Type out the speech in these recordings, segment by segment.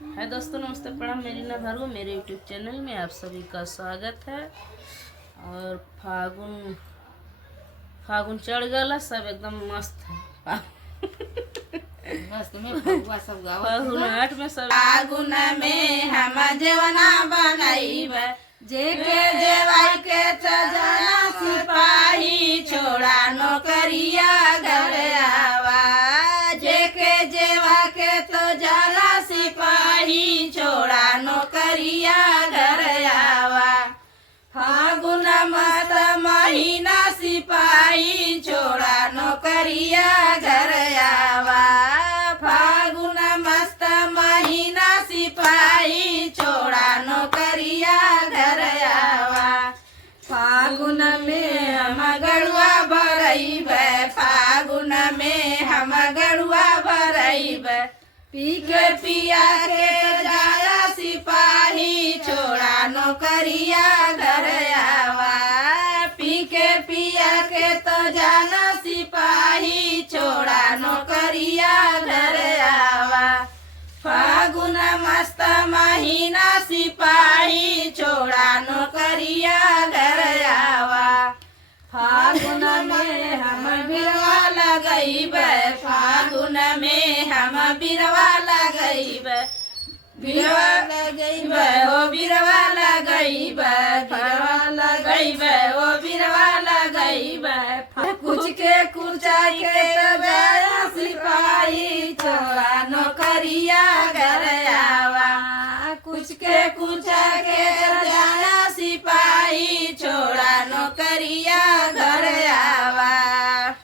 है दोस्तों, नमस्ते, प्रणाम। मेरी ना धारू मेरे यूट्यूब चैनल में आप सभी का स्वागत है। और फागुन फागुन चढ़ गया, सब एकदम मस्त है। मस्त में फगुआ सब गावत फागुन हाट में सब फागुन में हम जेवना बनाईब जेके जेवाई के चजना सिपाही छोड़ा नौकरिया घर आवा जेके जेवा के तो जना सिपाही छोड़ा नौकरिया घर आवा फागुन मत महीना सिपाही छोड़ा नौकरिया घर आवा फागुन मस्त महीना सिपाही छोड़ा नौकरिया घर आवा फागुन में हम गड़ुआ भरईब फागुन में हम गड़ुआ भरईब पी के पिया के जाया सिपाही छोड़ा नौकरिया घर आवा पी के पिया के तो जाना सिपाही छोड़ा नौकरिया घर आवा फागुन मस्त महीना सिपाही छोड़ा नौकरिया घर आवा फागुन में हम बिरवा लगईब फागुन में हम बिरवा लगईब बिरवा लगईब ओ बिरवा लगईब बिरवा लगईब ओ बिरवा लगईब कुछ के कुचा के तबया सिपाही छोड़ा नौकरिया घर आवा कुछ के कुचा के तबया सिपाही छोड़ा नौकरिया घर आवा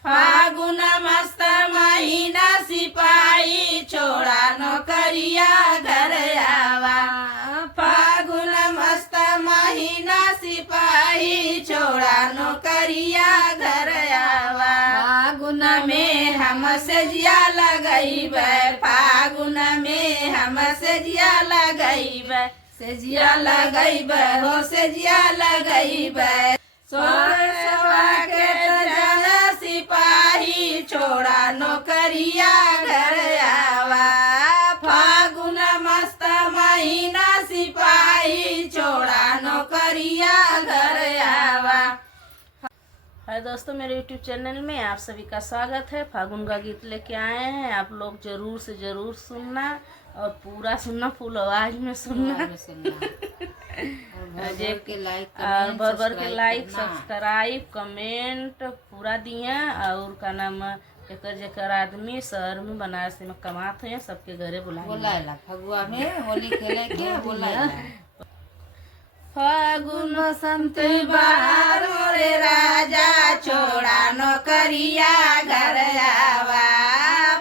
फागुन मस्त महीना सिपाही छोड़ा नौकरिया घर आवा फागुन मस्त महीना सिपाही छोड़ा नौकरिया घर आवा फागुन में हम सजिया लगईब फागुन में हम सजिया लगईब सजिया लगईब हो सजिया लगईब सोरवा के जना सिपाही छोड़ा नौकरिया घर आवा फागुन मस्त महीना सिपाही छोड़ा नौकरिया घर आवा। है दोस्तों, मेरे यूट्यूब चैनल में आप सभी का स्वागत है। फागुन का गीत लेके आए हैं, आप लोग जरूर से जरूर सुनना और पूरा सुनना, फुल आवाज में सुनना और भर के लाइक सब्सक्राइब कमेंट पूरा दिया। और का नाम जेकर जेकर आदमी शहर में बनारस में कमात है सबके घरे बुलाएला फगुआ में होली खेले के बुलाएला फागुन बसंत बहार मोरे राजा छोड़ा नौकरिया घर आवा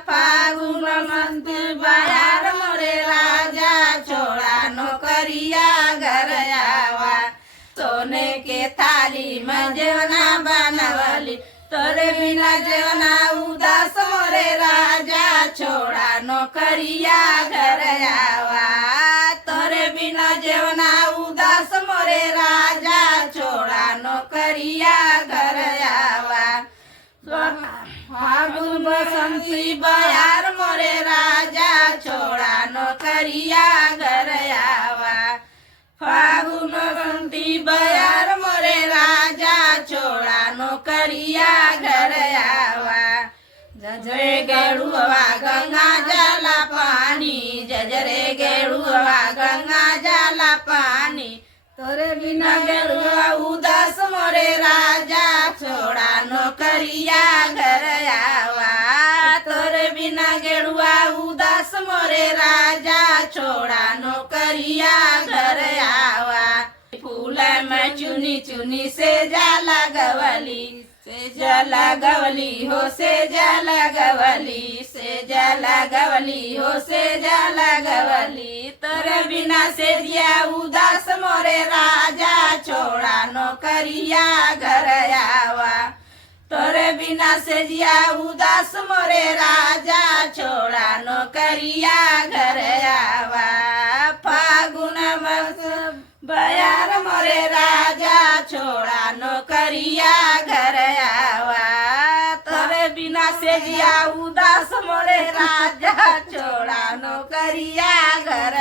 फागुन बसंत बहार मोरे राजा छोड़ा नौकरिया घर आवा सोने के थाली में जेवना बनवली तोरे बिना जेवना उदास मोरे राजा छोड़ा नौकरिया घर आवा तोरे बिना जेवना उदास मोरे राजा छोड़ा नौकरिया घर आवा फागुन बसंती बहार मोरे राजा छोड़ा नौकरिया घर आवा फागुन बसंती बहार मोरे राजा छोड़ा नौकरिया घर आवा जजरे गेड़ुआ गंगा जाला पानी जजरे गेड़ुआ गंगा जाला पानी तोरे बिना गेड़ुआ उदास मोरे राजा छोड़ा नौकरिया घर आवा तोरे बिना गेड़ुआ उदास मोरे राजा छोड़ा नौकरिया घर आवा फूल में चुनी चुनी से जाला गवली से जला गवली हो से जला गवली से जला गवली हो से जला गवली तोरे बिना से दिया उदास मोरे राजा छोड़ा नौकरिया घर आवा तोरे बिना से जिया उदास मोरे राजा छोड़ा नौकरिया घर आवा फागुन बस बयार मोरे राजा छोड़ा नौकरिया घर आवा तोरे बिना से जिया उदास मोरे राजा छोड़ा नौकरिया घर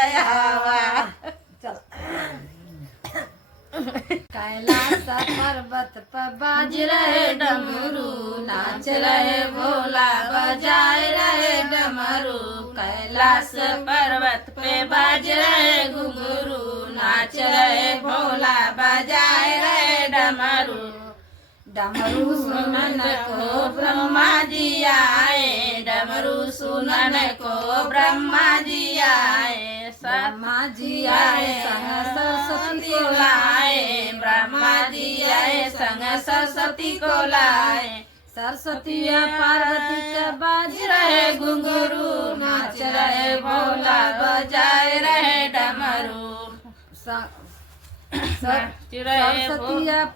कैलाश पर्वत पर बाज रहे डमरू, नाच रहे भोला बजाए रहे डमरू। कैलाश पर्वत पे बाज रहे घुंघरू, नाच रहे भोला बजाए रहे डमरू। डमरू सुनन को ब्रह्मा जी आए, डमरू सुनन को ब्रह्मा जी आए। ब्रह्मा जी आए संग सरस्वती को लाए, ब्रह्मा जी आए संग सरस्वती को लाए। सरस्वती पार्वती के बाज रहे घुंघरू, नाच रहे भोला बजाए रहे डमरू। सरस्वती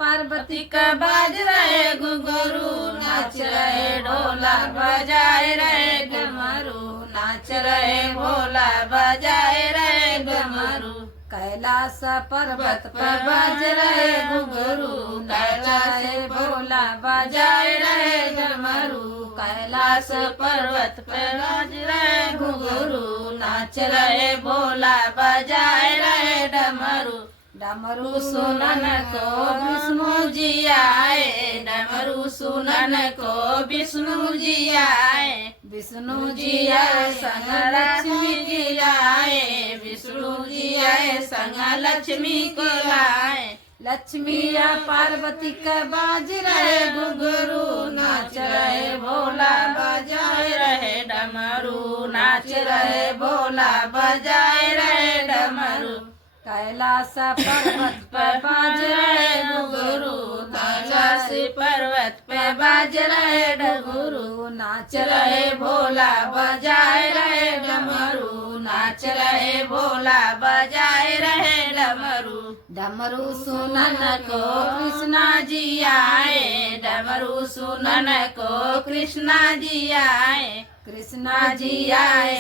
पार्वती का बाज रहे घुंघरू, नाच रहे ढोला बजाए रहे डमरू। नाच रहे भोला बजाए रहे डमरू। कैलाश पर्वत पर बाज रहे घुंघरू, कैलाश भोला बजाए रहे डमरू। कैलाश पर्वत पर बाज रहे घुंघरू, नाच रहे भोला बजाए रहे डमरू। डमरू सुनन को विष्णु जी आए, डमरू सुनन को विष्णु जी आए। विष्णु जी आए संग लक्ष्मी जी आए, विष्णु जी आए संग लक्ष्मी को लाए। लक्ष्मी पार्वती के बाज रहे घुंघरू, नाच रहे भोला बजाए रहे डमरू। नाच रहे भोला बजाए रहे डमरू। कैलाश पर्वत पर बाज रहे घुंघरू, कैलाश पर्वत पे बाज रहे डमरू। नाच रहे भोला बजाए रहे डमरू। नाच रहे भोला बजाए रहे डमरू। डमरू सुनन को कृष्णा जी आए, डमरू सुनन को कृष्णा जी आए। कृष्णा जी आए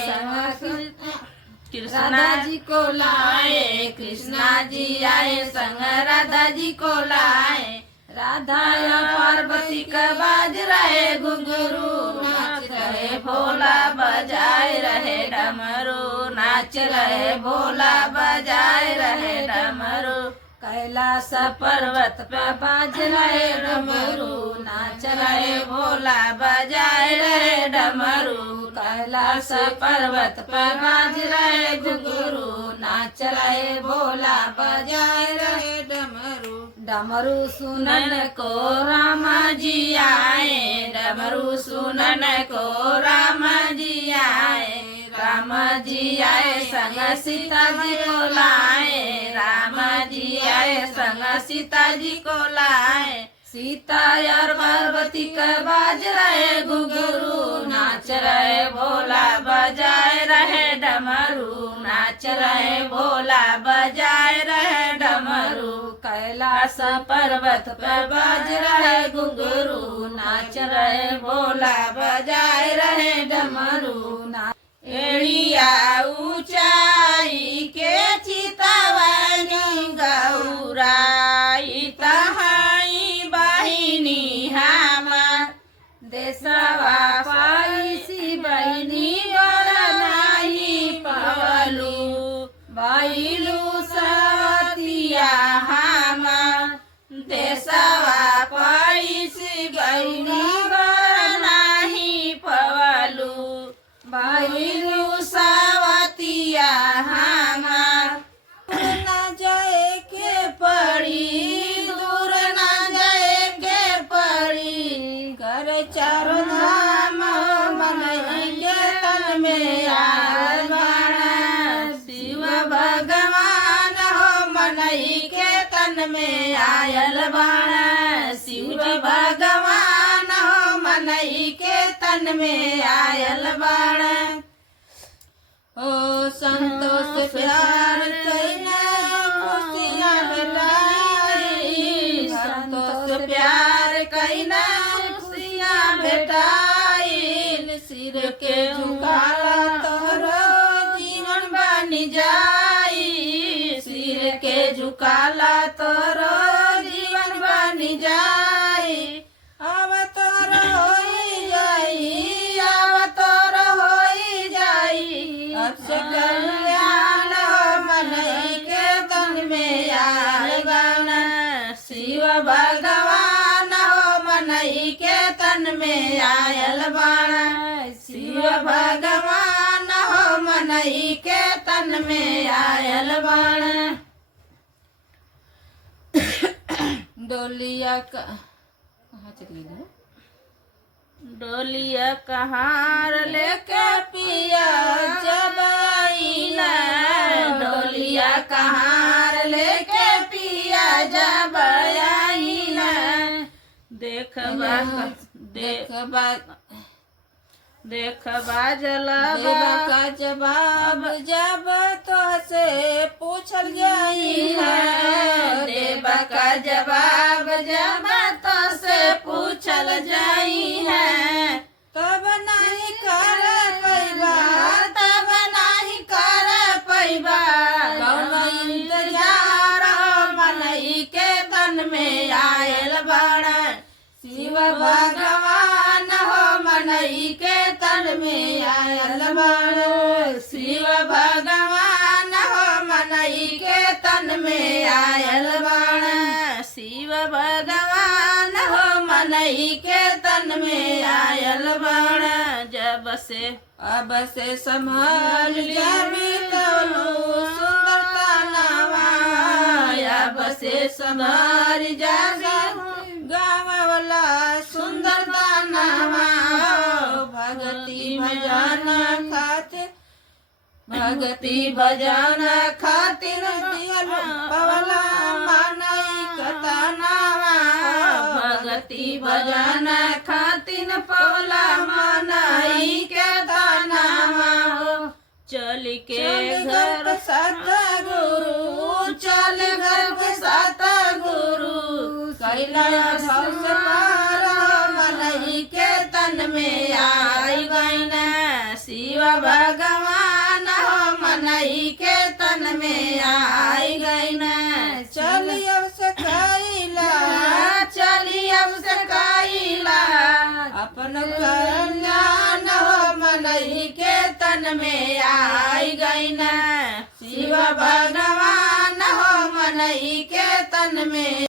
राधा जी को लाए, कृष्णा जी आए संग राधा जी को लाए। राधा पार्वती का बाज रहे घुंघरू, नाच रहे भोला बजाए रहे डमरू। नाच रहे भोला बजाए रहे डमरू। कैलाश पर्वत पे बाज रहे डमरू, नाच रहे भोला बजाए रहे डमरू। कैलाश पर्वत पे बाज रहे घुंघरू, नाच रहे भोला बजाए रहे डमरू। डमरू सुनन को रामा जी आए, डमरू सुनन को रामा जी आए। राम जी आए संग सीता जी को लाए, राम जी आए संग सीता जी को लाए। सीता और पार्वती का बाज रहे घुंघरू, नाच रहे भोला बजाए रहे डमरू। नाच रहे भोला बजाए रहे डमरू। कैलाश पर्वत पर बाज रहे घुंघरू, नाच रहे भोला बजाए रहे डमरू। एड़िया ऊंचाई के चितवनी गौराई, तहाई बहिनी हमार देशवा पाइसी बहिनी बरनाई पवलू। बैलू सतिया हमार देशवा पाइसी बहिनी बरनाही पवलू। बैलू सवतिया हमार न जाए के पड़ी, दूर न जाए के पड़ी। कर चारों धाम मनइए तन में आयल बाड़ा। शिव भगवान हो मनई के तन में आयल बाड़ा। शिव भगवान हो मनई के तन में आयल बाड़ा। ओ संतोष प्यार कइना खुशियाँ भेटाई, संतोष प्यार कइना खुशियाँ भेटाई। सिर के झुकाला तोरो जीवन बनी जाई, सिर के झुकाला तोरो जीवन बनी जाई। अब तोरो होई जाई, अब तोरो होई जाई। अक्षय कल्याण हो मनई के तन में आए गाना। में आयल बाण शिव भगवान हो मनई के तन में आयल बाण डोलिया का कहाँ चली गई? डोलिया कहार लेके पिया जब आईला डोलिया कहार लेके पिया जब आईला देखबा जलबा का जवाब जब तो से पूछल जाई है देबा का जवाब जब तो से पूछल जाई है तब नहीं कर पैबा तब नहीं कर पैबा कौन इंतजार मनई के तन में आयल बाण शिव भगवान हो मनई के तन में आयल बाण शिव भगवान हो मनई के तन में आयल बाण शिव भगवान हो मनई के तन में आयल बाण जब से अब से संभाल जाबी तोलू सुंदरता नावा अब से संभाल जाबी गावला सुंदरता नावा भगती भजन खातिर भगति भजन खातिर पवला मानई कतनावा भगति भजन खातिर पवला मनई के तनावा चल के घर सतगुरु चल घर के साथ गुरु कैलाश पार मनई के तन में आई गईन शिव भगवान हो मनई के तन में आई गईन चलिए से कैला चली अब से कैला अपन कल्याण हो मनई के तन में आई गईन शिव भगवान हो मनई के तन में